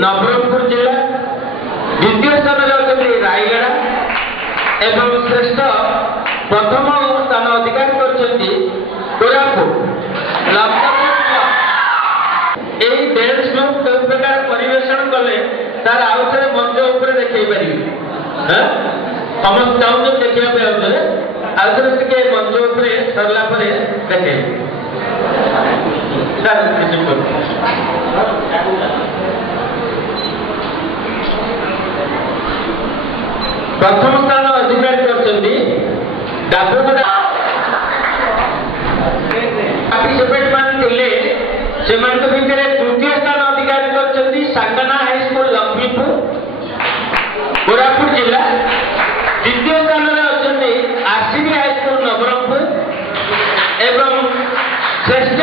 नवरंगपुर जिला द्वितीय स्थान रायगड़ा एवं श्रेष्ठ प्रथम स्थान अधिकार कर कोरापुट डांस ग्रुप जो प्रकार परिवेशन कले तार आउ थे मंच उपर देखई पारि समस्त चाहूँ देखा आउ थे मंच उपर सरला देखे प्रथम स्थान अधिकार करछन्ती डाबुगुड़ा पार्टिसिपेट मान थिले सेमान भितर तृतीय स्थान अधिकार करछन्ती सांगना हाई स्कूल लक्ष्मीपुर कोरापुट जिला द्वितीय स्थान रे अछन्ती आरसीबी हाई स्कूल नवरंगपुर एवं श्रेष्ठ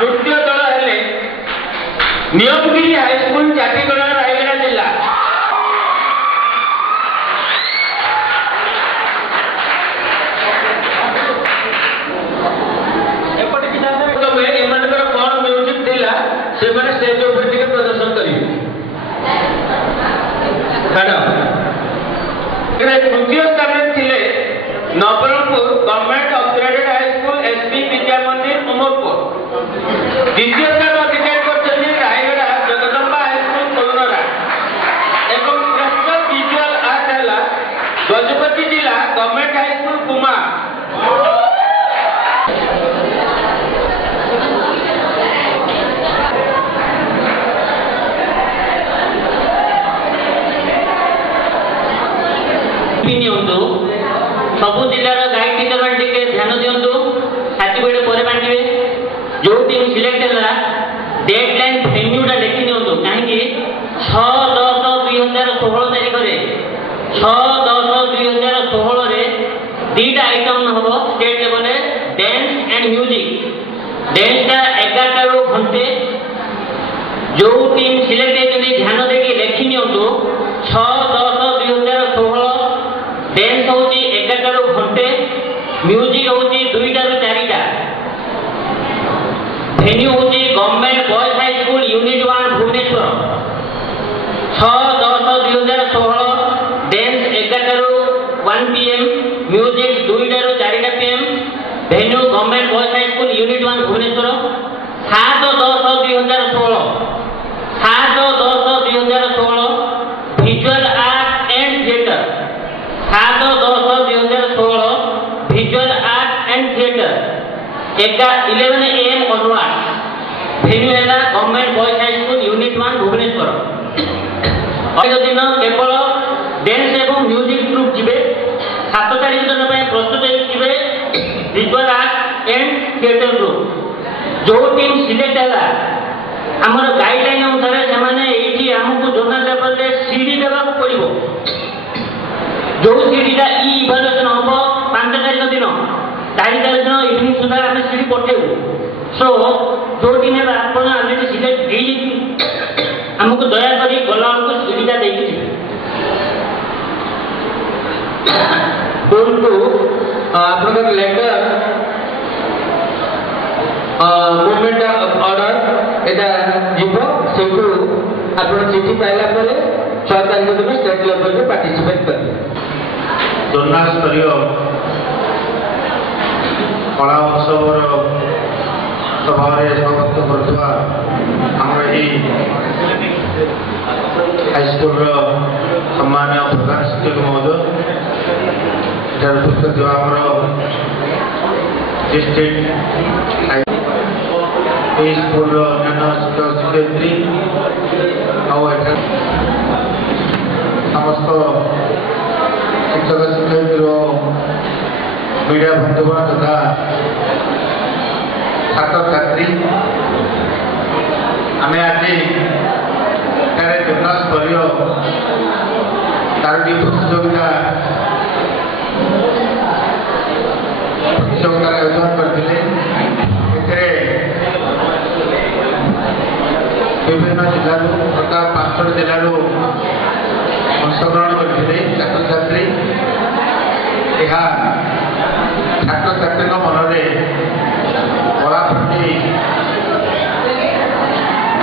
नृत्य दल हेले नियमगिरी हाई स्कूल जातिगढ़ रायगड़ा जिला स्टेज प्रदर्शन करेंगे तृतीय स्थान थे Nabarangpur government upgraded high school SP Vidya Mandir Umarpur द्वितीय स्थान अधिकार कर रायगड़ा जगदम्बा हाई स्कूल कोलनरा एवं श्रेष्ठ विजुअल आर्ट है गजपति जिला गवर्नमेंट हाई स्कूल कुमा सबु जिलार गाइड टीचर मैंने ध्यान दिंतु सर्टिफिकेट पर बांटे जो टीम सिलेक्ट है डेडलाइन भेन्यूटा लिखि नियंतु कहीं 6/10/2016 तारीख में 6/10/2016 दीटा आइटम हम state level dance and music डांसटा 11 घंटे जो टीम सिलेक्ट होती ध्यान देकी लिखि नियंतु 6/10/2016 डांस होची 11 घंटे म्यूजिक होची 2टा ରୁ 4टा भेन्यू होची government boys high school unit 1 Bhubaneswar 6/10/2016 dance 11 ରୁ 1 PM म्यूजिक 2टा ରୁ 4टा PM venue government boys high school unit 1 Bhubaneswar 7/10/2016 7/10/2016 visual art and theatre 7/10/2016 visual art and theatre 11 AM onward venue है government boys high school unit 1 Bhubaneswar दिन केवल dance एवं music group जीवे 7 तारीख दिन प्रस्तुत होते visual art and theatre group जो टीम सिलेक्ट है आमर गाइडलाइन अनुसार से आमको जोनल लेवल सीडी देवा पड़ो जो सीडीटा इवालुएशन हम 5 तारीख दिन 4 तारीख दिन इवनिंग सुधा आम सीडी पठेबू सो जो दिन अलरेडी सिलेक्ट आमको दयाकोरी गला सीडीटा देखिए आप लेटर मूवमेंट ऑर्डर एटा जीव से आप चिठी पाइला 6 तारीख दिन स्टेट लेवल में पार्टिसिपेट करेंगे जोनाल स्तरीय कला उत्सवर सभारे समाप्त करथवा हमर एही हाई स्कूल सम्मान्य प्रधान शिक्षक महोदय एटार उपस्थित हमर डिस्ट्रिक्ट स्कूल अन्य शिक्षक शिक्षयित्री समस्त शिक्षक शिक्षयित्री मीडिया बंधुगण तथा ছাত্রছাত্রী আমি আজ এখানে জেলা স্তরীয় 4টি প্রতিযোগিতার আয়োজন করলে এতে বিভিন্ন জেলার প্রকার 5টি জেলার অংশগ্রহণ করলে ছাত্রছাত্রী ছাত্রছাত্রী মନରେ কলা প্রতি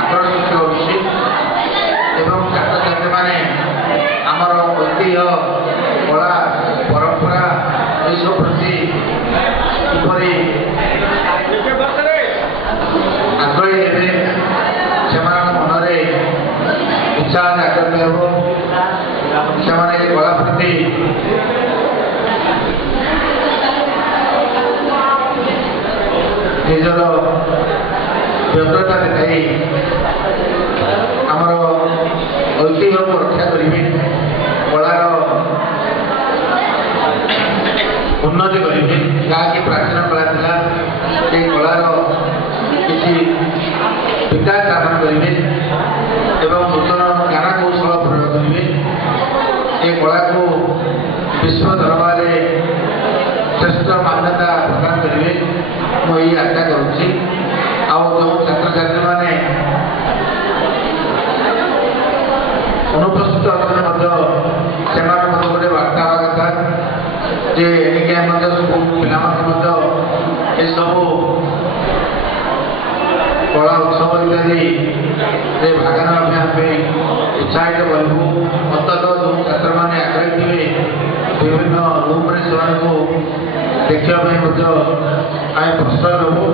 আগ্রহ সৃষ্টি করছে এবং ছাত্রছাত্রী মানে আমার ঐতিহ্য কলা পরম্পরা এইসব প্রতি কিপরি আগ্রহী হবে সেମାନଙ୍କ মନରେ উৎসাহ জাগ্রত ହେବ ସେମାନେ କଳା ପ୍ରତି ନିଜର ବ୍ୟଗ୍ରତା ଦେଖାଇ ଆମର ଐତିହ୍ୟକୁ ରକ୍ଷା କରିବେ କଳାର ଉନ୍ନତି କରିବେ ଯାହାକି ପ୍ରାଚୀନ କଳା ଥିଲା এই କଳାର କିଛି ବିକାଶ ସାଧନ କରିବେ ଏବଂ ନୂତନ ଜ୍ଞାନ କୌଶଳ ପ୍ରୟୋଗ କରିବେ এই କଳାକୁ ବିଶ୍ୱ ଦରବାରରେ ଶ୍ରେଷ୍ଠ ମାନ୍ୟତା ପ୍ରଦାନ କରିବେ ମୁଁ ଏହି ଆଶା କରୁଛି ଆଉ ଯେଉଁ ଛାତ୍ରଛାତ୍ରୀମାନେ ଅନୁପସ୍ଥିତ ଅଛନ୍ତି ମଧ୍ୟ ସେମାନଙ୍କ ମଧ୍ୟ ଗୋଟେ ବାର୍ତ୍ତା ହେବା କଥା ଯେ ଏଣିକି ମଧ୍ୟ ସ୍କୁଲ ପିଲାମାନେ ମଧ୍ୟ ଏସବୁ କଳା ଉତ୍ସବ ଇତ୍ୟାଦିରେ ଭାଗ ନେବା ପାଇଁ ଉତ୍ସାହିତ କରିବୁ ଅନ୍ତତଃ ଯେଉଁ ଛାତ୍ରମାନେ ଆଗ୍ରହୀ ଥିବେ ବିଭିନ୍ନ ରୁମ୍ରେ ସେମାନଙ୍କୁ ଦେଖିବା ପାଇଁ ମଧ୍ୟ ଆମେ ପ୍ରଶ୍ରୟ ଦେବୁ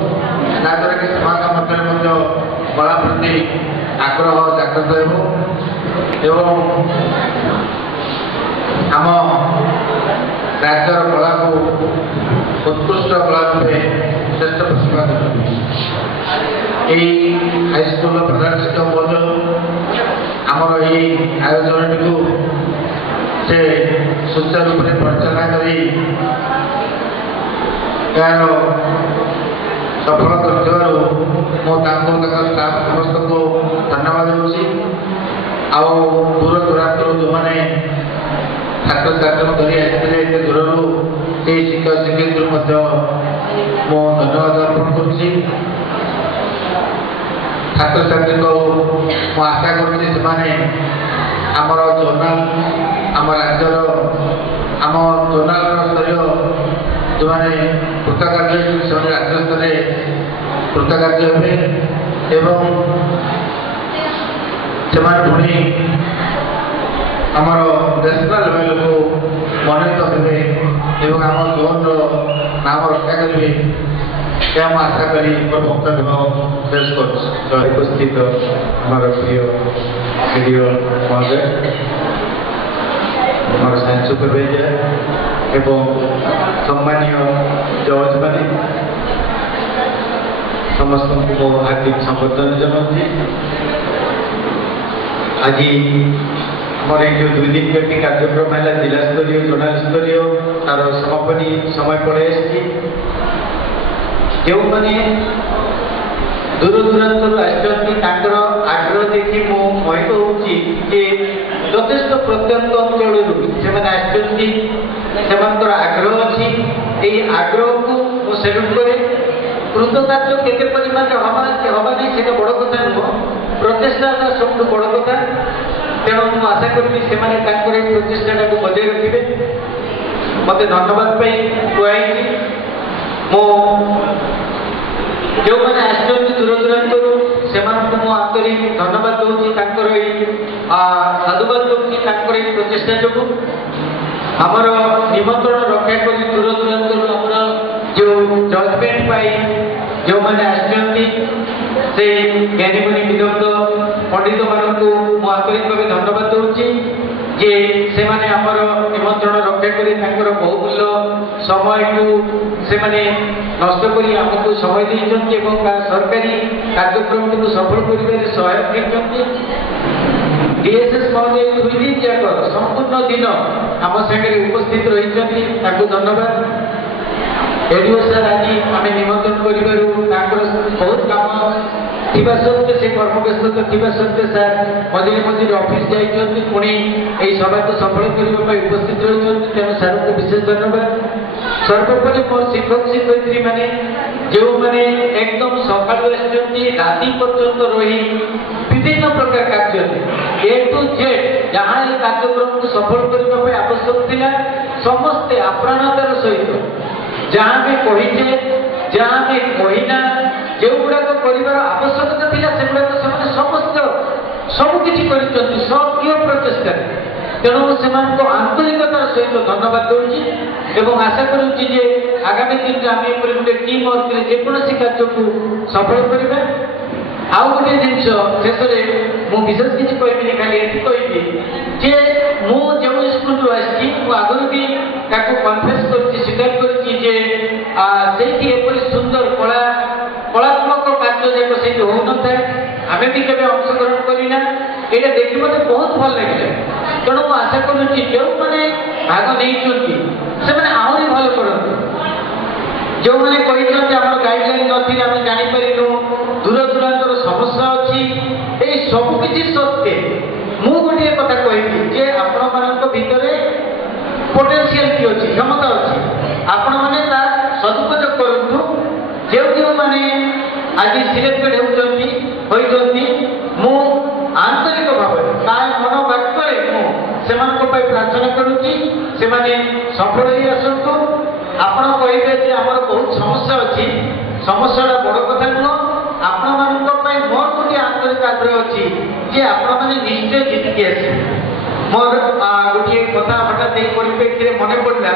ଯାହାଦ୍ୱାରା କି ସେମାନଙ୍କ ମଧ୍ୟରେ ମଧ୍ୟ କଳା ପ୍ରତି ଆଗ୍ରହ ଜାଗ୍ରତ ହେବ ଏବଂ ଆମ ରାଜ୍ୟର କଳାକୁ ଉତ୍କୃଷ୍ଟ କଳା ରୂପେ ଶ୍ରେଷ୍ଠ ପ୍ରତିପାଦ କରିବୁ এই ହାଇସ୍କୁଲର ପ୍ରଧାନ ଶିକ୍ଷକ ମଧ୍ୟ ଆମର ଏହି ଆୟୋଜନଟିକୁ ସେ ସୁଚାରୁ ରୂପରେ ପରିଚାଳନା କରି ଏହାର ସଫଳ କରିଥିବାରୁ ମୁଁ ତାଙ୍କୁ ତାଙ୍କ ଷ୍ଟାଫ୍ ସମସ୍ତଙ୍କୁ ଧନ୍ୟବାଦ ଦେଉଛି ଆଉ ଦୂର ଦୂରାନ୍ତରୁ ଯେଉଁମାନେ ଛାତ୍ରଛାତ୍ରୀଙ୍କୁ ଧରି ଆସିଥିଲେ ଏତେ ଦୂରରୁ ସେହି ଶିକ୍ଷକ ଶିକ୍ଷୟିତ୍ରୀଙ୍କୁ ମଧ୍ୟ ମୁଁ ଧନ୍ୟବାଦ ଅର୍ପଣ କରୁଛି ଛାତ୍ରଛାତ୍ରୀଙ୍କୁ ମୁଁ ଆଶା କରୁଛି ସେମାନେ ଆମର ଜୋନାଲ ଆମ ରାଜ୍ୟର ଆମ ଜୋନାଲର ସ୍ତରୀୟ ଯେଉଁମାନେ କୃତକାର୍ଯ୍ୟ ସେମାନେ ରାଜ୍ୟ ସ୍ତରରେ କୃତକାର୍ଯ୍ୟ ହେବେ ଏବଂ ସେମାନେ ପୁଣି ଆମର ନ୍ୟାସନାଲ ଲେଭେଲକୁ ମନୋନୀତ ହେବେ ଏବଂ ଆମ ଜୋନର ନାମ ରକ୍ଷା କରିବେ ଏହା ମୁଁ ଆଶା କରି ମୋର ବକ୍ତବ୍ୟ ଶେଷ କରୁଛି ଉପସ୍ଥିତ ଆମର ପ୍ରିୟ ଭିଡ଼ିଓ ମହୋଦୟ ଆମର ସାଇନ୍ସ ସୁପରଭାଇଜର ଏବଂ ସମ୍ମାନୀୟ ଜଜ୍ ମାନେ ସମସ୍ତଙ୍କୁ ମୋ ହାର୍ଦ୍ଦିକ ସମ୍ବର୍ଦ୍ଧନା ଜଣାଉଛି ଆଜି ଆମର এই ଯେଉଁ 2 ଦିନ ବ୍ୟାପୀ କାର୍ଯ୍ୟକ୍ରମ ହେଲା ଜିଲ୍ଲାସ୍ତରୀୟ ଜୋନାଲ ସ୍ତରୀୟ ତାର ସମାପନୀ ସମୟ ପଳାଇ ଆସିଛି ଯେଉଁମାନେ ଦୂର ଦୂରାନ୍ତରୁ ଆସିଛନ୍ତି ତାଙ୍କର ଆଗ୍ରହ ଦେଖି ମୁଁ ମୋହିତ ହେଉଛି ଯେ ଯଥେଷ୍ଟ ପ୍ରତ୍ୟନ୍ତ ଅଞ୍ଚଳରୁ ସେମାନେ ଆସିଛନ୍ତି ସେମାନଙ୍କର ଆଗ୍ରହ ଅଛି ଏହି ଆଗ୍ରହକୁ ମୁଁ ସେଲ୍ୟୁଟ୍ କରେ କୃତକାର୍ଯ୍ୟ କେତେ ପରିମାଣରେ ହେବା ନାହିଁ ସେଇଟା ବଡ଼ କଥା ନୁହଁ ପ୍ରଚେଷ୍ଟାଟା ସବୁଠୁ ବଡ଼ କଥା ତେଣୁ ମୁଁ ଆଶା କରିବି ସେମାନେ ତାଙ୍କର ଏହି ପ୍ରଚେଷ୍ଟାଟାକୁ ବଜାୟ ରଖିବେ ମୋତେ ଧନ୍ୟବାଦ ପାଇଁ କୁହାଯାଇଛି ମୁଁ ଯେଉଁମାନେ ଆସିଛନ୍ତି ଦୂର ଦୂରାନ୍ତରୁ ସେମାନଙ୍କୁ ମୁଁ ଆନ୍ତରିକ ଧନ୍ୟବାଦ ଦେଉଛି ତାଙ୍କର ଏହି ସାଧୁବାଦ ଦେଉଛି ତାଙ୍କର ଏହି ପ୍ରଚେଷ୍ଟା ଯୋଗୁଁ ଆମର ନିମନ୍ତ୍ରଣ ରକ୍ଷା କରି ଦୂର ଦୂରାନ୍ତରୁ ଆମର ଯେଉଁ ଜଜମେଣ୍ଟ ପାଇଁ ଯେଉଁମାନେ ଆସିଛନ୍ତି ସେ ଜ୍ଞାନୀଗୁଣୀ ବିଦଗ୍ଧ ପଣ୍ଡିତମାନଙ୍କୁ ମୁଁ ଆନ୍ତରିକ ଭାବେ ଧନ୍ୟବାଦ ଦେଉଛି ଯେ ସେମାନେ ଆମର ନିମନ୍ତ୍ରଣ ରକ୍ଷା କରି ତାଙ୍କର ବହୁମୂଲ୍ୟ ସମୟକୁ ସେମାନେ ନଷ୍ଟ କରି ଆମକୁ ସମୟ ଦେଇଛନ୍ତି ଏବଂ ସରକାରୀ କାର୍ଯ୍ୟକ୍ରମଟିକୁ ସଫଳ କରିବାରେ ସହାୟକ ହୋଇଛନ୍ତି ଡିଏସ୍ଏସ୍ ମହୋଦୟ 2 ଦିନ ଯାକ ସମ୍ପୂର୍ଣ୍ଣ ଦିନ ଆମ ସାଙ୍ଗରେ ଉପସ୍ଥିତ ରହିଛନ୍ତି ତାଙ୍କୁ ଧନ୍ୟବାଦ एडीओ सर आज आम निमंत्रण कर बहुत कम थिबा सत्वे से कर्मव्यस्त थिबा सत्वे सर मझे मझे ऑफिस जाइछन्ति पुणी एई सभा को सफल करबा उपस्थित रहिछन्ति तेणु सर को विशेष धन्यवाद। सर्वोपरि मोर शिक्षक शिक्षयित्री माने जो माने एकदम सकाल आसुछन्ति राति पर्यंत रही विभिन्न प्रकार कार्य ए टू जेड जहाँ ये कार्यक्रम को सफल करने आवश्यक थिला समस्ते आप्राणतार सहित जहाँ भी कहीचे जहाँ भी कहीना जो गुड़ाक कर आवश्यकता थिला से गुड़ाक से समस्त सबकि सक्रिय प्रचेषा तेणु से आंतरिकतार सहित धन्यवाद दूसरी और आशा करुच्ची आगामी दिन में आम गोटे टीम वर्क जेकोसी कार्य को सफल करवा। आउ गोटे जिन शेष में मुझे विशेष किसी कहबी खाली ये कहबी जे मु जो स्कूल आसी आगुरी भी कन्फेस कर स्वीकार कर सुंदर कला कलात्मक कार्य जाक से हो न था आम भी केवे अंशग्रहण करना ये देखिए मत बहुत भल लगे तेणु मुझे आशा करुच्ची जो मैंने भाग नहीं से आहरी भल करते जो मैंने कहते आम गाइडलाइन नथी आम जापरू दूर दूरांतर समस्या अच्छी ये सबकि सत्वे मु गोटे कथा कहबी जे आपण मान भितर पोटेंशियल कि अच्छी क्षमता अच्छी आपण मैंने सदुपयोग करूँ जो जो मैंने आज सिलेक्टेड होती मु आंतरिक भाव मन वाक्य से प्रार्थना करुच्ची से सफल ही आसतु आपण कहे आमर बहुत समस्या अच्छी समस्या बड़ कथा नुह आपण मान मोर गोटे आंतरिक आग्रह अच्छी जे आपण मैंने निश्चय जीतिकी आसे मोर गोटे कथा हठात परिप्रेक्षी मन पड़ा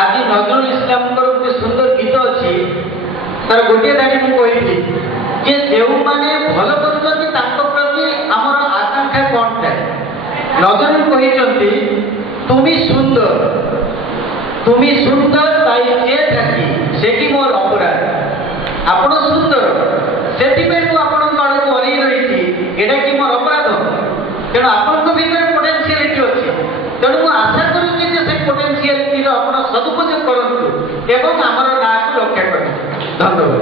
आज नजरुल इस्लाम गोटे सुंदर गीत अच्छी तार गोटे धाड़ी मुझे जे जो मैंने भल कर प्रति आमर आकांक्षा कौन था नजरुल कहते तुमी सुंदर ताई जे थाकी सेठी मोर अपराध आपण सुंदर से आड़ को अली रही यहाँ कि मोर अपराध तेणु आपण भीतर पोटेंशियलिटी अच्छी तेणु मुझे आशा करुच्ची से पोटेंशियलिटी आप सदुपयोग करूँ एवं आमर ना को रक्षा करें। धन्यवाद।